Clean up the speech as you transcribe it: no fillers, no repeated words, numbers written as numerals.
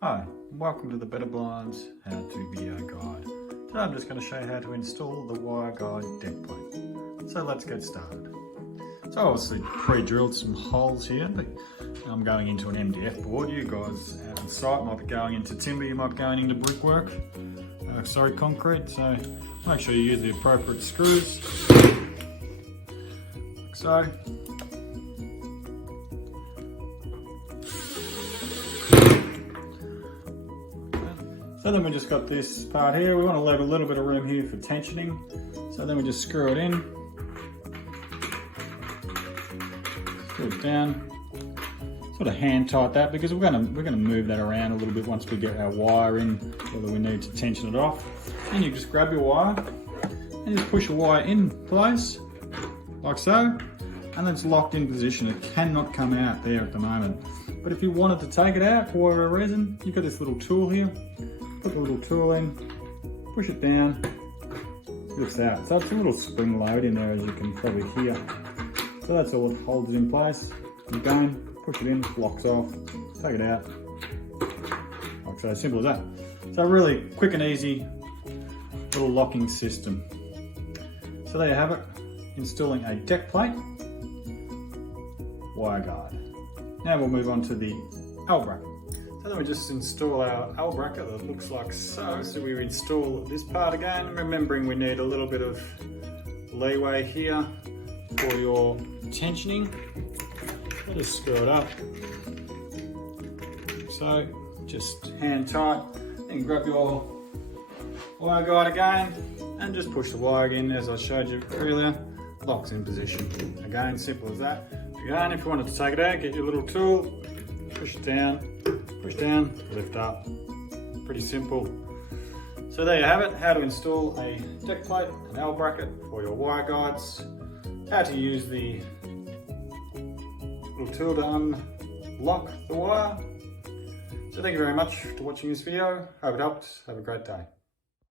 Hi, and welcome to the Betta Blinds how-to video guide. Today I'm just going to show you how to install the Wire Guide deck plate. So let's get started. So obviously pre-drilled some holes here, but I'm going into an MDF board. You guys out on site might be going into timber, you might be going into brickwork, concrete. So make sure you use the appropriate screws, like so. So then we just got this part here. We want to leave a little bit of room here for tensioning. So then we just screw it in, screw it down, sort of hand tight that because we're gonna move that around a little bit once we get our wire in, whether we need to tension it off. And you just grab your wire and just push your wire in place, like so, and then it's locked in position. It cannot come out there at the moment. But if you wanted to take it out for whatever reason, you've got this little tool here. Put the little tool in, push it down, lifts out. So it's a little spring load in there, as you can probably hear. So that's all that holds it in place. And again, push it in, locks off, take it out. Like so, simple as that. So really quick and easy little locking system. So there you have it, installing a deck plate, wire guide. Now we'll move on to the L bracket. So then we just install our L bracket that looks like so. So we install this part again, remembering we need a little bit of leeway here for your tensioning. So just screw it up. So just hand tight and grab your wire guide again and just push the wire in as I showed you earlier. Locks in position. Again, simple as that. Again, if you wanted to take it out, get your little tool, push down, lift up. Pretty simple. So there you have it, how to install a deck plate, an L bracket for your wire guides, how to use the little tool to unlock the wire. So thank you very much for watching this video. Hope it helped. Have a great day.